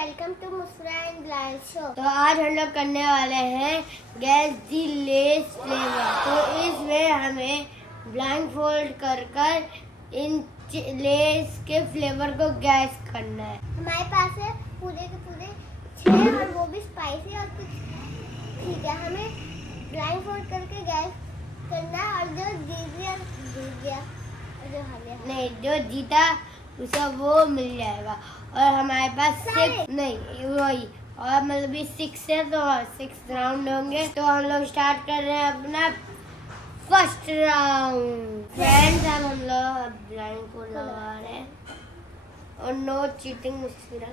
Welcome to मुस्कुरा and glass show. तो आज हम लोग करने वाले हैं गैस दी लेस फ्लेवर। तो इसमें हमें ब्लाइंड फोल्ड कर कर इन लेस के फ्लेवर को गैस करना है। हमारे पास है पूरे के पूरे 6 और वो भी स्पाइसी और कुछ ठीक है। हमें ब्लाइंड फोल्ड करके गैस करना है और जो जीत गया और जो हार गया नहीं, जो जीता उसे वो मिल जाएगा। और हमारे पास 6 नहीं वही और मतलब 6 है तो 6 राउंड होंगे। तो हम लोग स्टार्ट कर रहे हैं अपना फर्स्ट राउंड। फ्रेंड्स अब हम लोग ब्लाइंड को लगा रहे हैं और नो चीटिंग मुस्कुरा।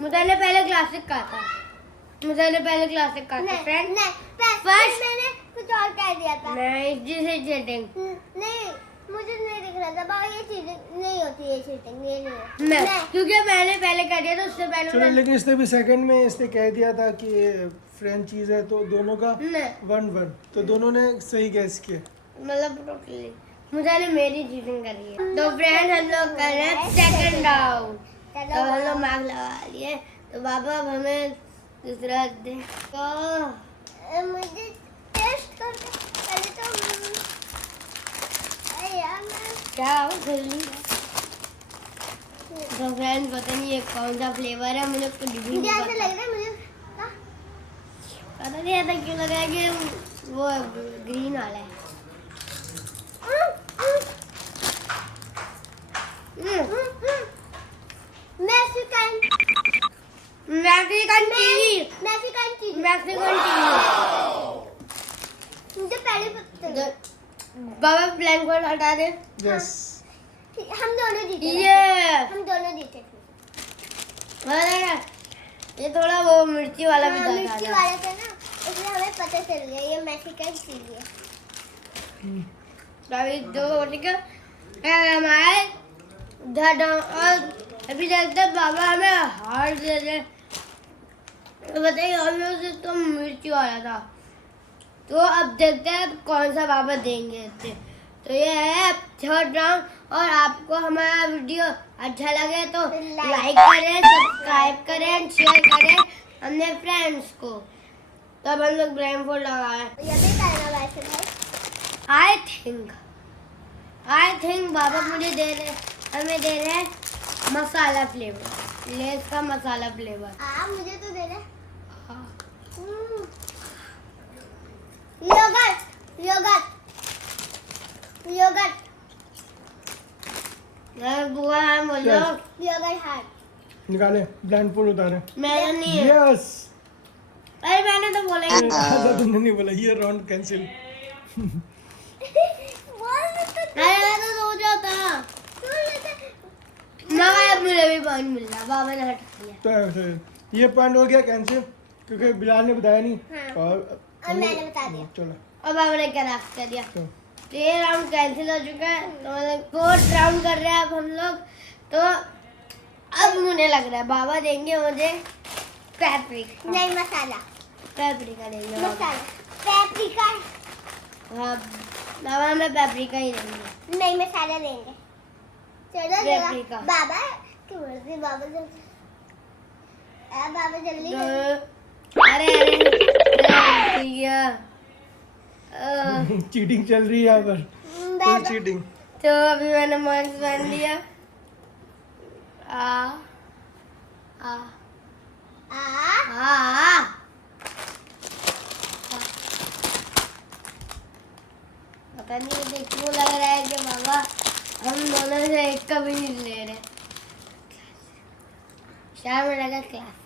मुझे पहले क्लासिक कहा था। फ्रेंड फर्स्ट मैंने कुछ और कह दिया था। नहीं, जिसे चीटिंग नहीं, मुझे नहीं दिख रहा था बाबा। ये चीटिंग नहीं होती, ये चीटिंग ये नहीं है। नहीं, क्योंकि मैंने पहले कर दिया था उससे पहले। चलो, लेकिन इसने भी सेकंड में इसने कह दिया था कि ये फ्रेंच चीज है, तो दोनों का 1-1, तो दोनों ने सही गैस किया। मतलब टोटली मुझे मेरी चीटिंग करी है। तो फ्रेंड हम लोग कर रहे हैं सेकंड राउंड। तो हम लोग मार्क लगा लिए। तो बाबा अब हमें दूसरा दे। तो मुझे टेस्ट करके पहले तो अरे यार मैं क्या जल्दी। तो फ्रेंड पता नहीं ये कौन सा फ्लेवर है, मुझे कुछ भी मुझे नहीं ऐसा पता। लग रहा है मुझे पता नहीं ऐसा क्यों लग रहा है कि वो ग्रीन वाला है। मैक्सिकन मुझे पहले पता था। बाबा ब्लैंक बोर्ड हटा दे। यस, हम दोनों जीते। हम दोनों जीते। ये थोड़ा वो मिर्ची वाला भी था। मिर्ची वाला था ना, इसलिए हमें पता चल गया ये मैक्सिकन चीज है। अभी दो ठीक है हमारे और अभी देखते हैं बाबा हमें हार दे दे। तो बताइए हम लोग से तो मिर्ची वाला था। तो अब देखते हैं कौन सा बाबा देंगे इसे। तो ये है थर्ड राउंड। और आपको हमारा वीडियो अच्छा लगे तो लाइक करें, सब्सक्राइब करें, शेयर करें अपने फ्रेंड्स को। तब हम लोग ब्लाइंड फोल्ड लगाए। ये भी करना वैसे भाई। आई थिंक बाबा मुझे हमें दे रहे हैं मसाला फ्लेवर, लेस का मसाला फ्लेवर। मुझे तो दे रहे। हाँ। योगर्ट बुआ हम बोलो योगर्ट हार्ट निकाले, ब्लाइंड फोल्ड उतारे। मैंने नहीं है। यस, अरे मैंने तो बोला ही नहीं। ऐसा तुमने नहीं बोला। ये राउंड कैंसिल। अरे मैं तो सो जाता। मगर मुझे भी पॉइंट मिल रहा, बाबा ने हटा दिया। तो ऐसे ये पॉइंट हो गया कैंसिल, क्योंकि बिलाल ने बताया नहीं। हाँ। और मैंने बता दिया। चलो, और बाबा ने कराफ्ट कर दिया। तो तो ये राउंड कैंसिल हो चुका है। तो मतलब 4th राउंड कर रहे हैं अब हम लोग। तो अब मुझे लग रहा है बाबा देंगे मुझे पेपरिका। नहीं, मसाला पेपरिका देंगे बाबा। मसाला पेपरिका। हाँ, बाबा हमें पेपरिका ही देंगे। नहीं, मसाला देंगे। चलो पेपरिका। जरा बाबा की मर्जी। बाबा जल्दी बाबा जल्दी। अरे चीटिंग चल रही है यहाँ पर। बाबा चीटिंग। तो अभी मैंने मास्क पहन लिया। आ आ आ आ पता नहीं मुझे क्यों लग रहा है कि बाबा हम दोनों से एक का भी नहीं ले रहे। शायद में लगा class.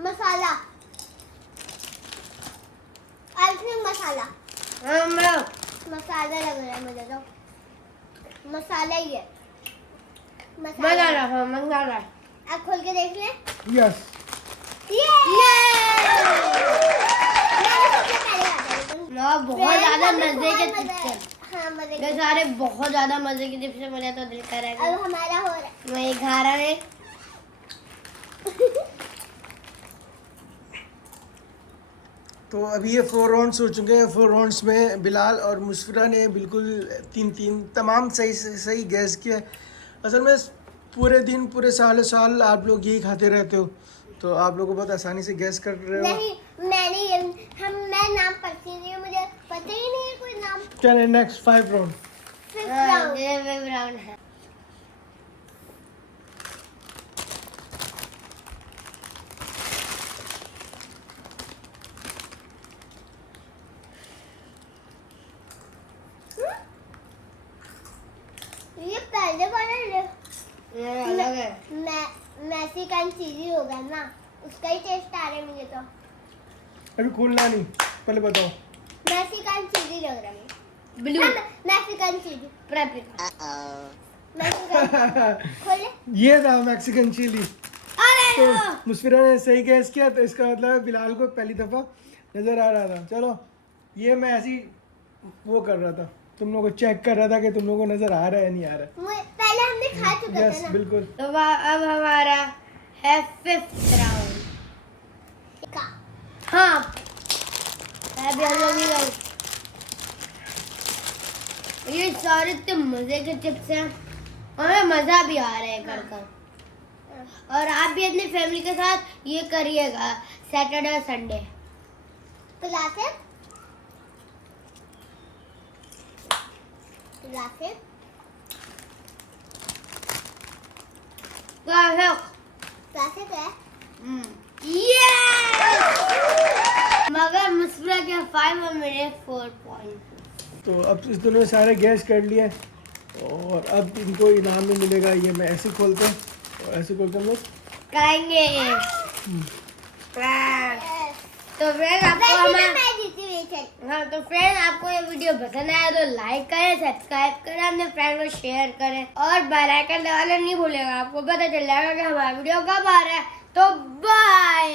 Masala I think masala masala लग रहा है मुझे तो। मसाला ही है। मसाला आप खोल के देख ले। यस, बहुत ज्यादा मजे के पिक्चर। हाँ मजे ये सारे बहुत ज्यादा मजे की चिप्स है, मुझे तो दिल कर रहा है अब हमारा हो रहा है। मैं ये खा रहा है। तो अभी ये 4 राउंड्स हो चुके हैं। 4 राउंड्स में बिलाल और मुस्फिरा ने बिल्कुल 3-3 तमाम सही गैस किया। असल में पूरे दिन पूरे साल आप लोग यही खाते रहते हो, तो आप लोगों को बहुत आसानी से गैस कर रहे हो। नहीं मैं नाम पढ़ती नहीं हूँ, मुझे पता ही नहीं है कोई नाम। चले नेक्स्ट 5 राउंड। फिफ्थ हाँ, राउंड। ये फिफ्थ राउंड है। ये पहले वाला ये अलग है। मैक्सिकन चीजी होगा ना, उसका ही टेस्ट आ रहा है मुझे तो। अभी खोलना नहीं, पहले बताओ। मैक्सिकन चीजी लग रहा है। Blue Mexican cheesy. Paprika. Mexican खोले। ये था मैक्सिकन चिली। अरे तो मुस्फिरा ने सही गैस किया, तो इसका मतलब है बिलाल को पहली दफ़ा नज़र आ रहा था। चलो ये मैं ऐसी वो कर रहा था, तुम लोगों को चेक कर रहा था कि तुम लोगों को नज़र आ रहा है नहीं आ रहा पहले हमने खा चुका है। था यस ना। बिल्कुल। तो अब हमारा है फिफ्थ राउंड। का हाँ अभी हम लोग ये सारे इतने मजे के चिप्स हैं, हमें मजा भी आ रहा है घर का। और आप भी अपनी फैमिली के साथ ये करिएगा सैटरडे और संडे। क्लासे क्या है? मगर मुस्कुरा के 5 और मेरे 4 पॉइंट। तो अब इस दोनों ने सारे गैस कर लिए, और अब इनको इनाम में मिलेगा। ये मैं ऐसे खोलते हैं और ऐसे खोलते हम लोग करेंगे। तो फ्रेंड आपको हमारा मैं जीती हुई चल। हाँ तो फ्रेंड आपको ये वीडियो पसंद आया तो लाइक करें, सब्सक्राइब करें, अपने फ्रेंड को शेयर करें और बेल आइकन दबाना नहीं भूलेगा। आपको पता चल जाएगा कि हमारा वीडियो कब आ रहा है। तो बाय।